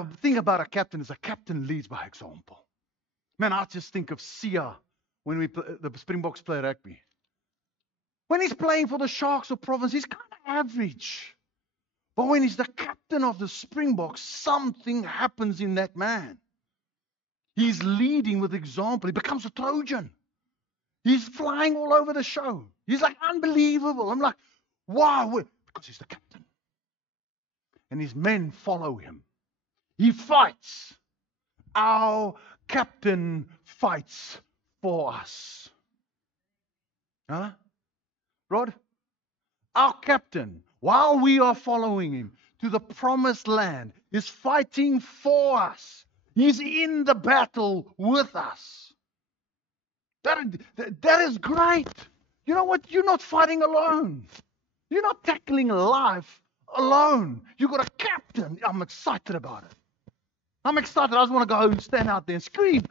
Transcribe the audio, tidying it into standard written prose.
My thing about a captain is a captain leads by example. Man, I just think of Sia when the Springboks play rugby. When he's playing for the Sharks or Province, he's kind of average. But when he's the captain of the Springboks, something happens in that man. He's leading with example. He becomes a Trojan. He's flying all over the show. He's like unbelievable. I'm like, wow, because he's the captain. And his men follow him. He fights. Our captain fights for us. Huh? Rod? Our captain, while we are following him to the promised land, is fighting for us. He's in the battle with us. That is great. You know what? You're not fighting alone. You're not tackling life alone. You've got a captain. I'm excited about it. I'm excited. I just want to go and stand out there and scream,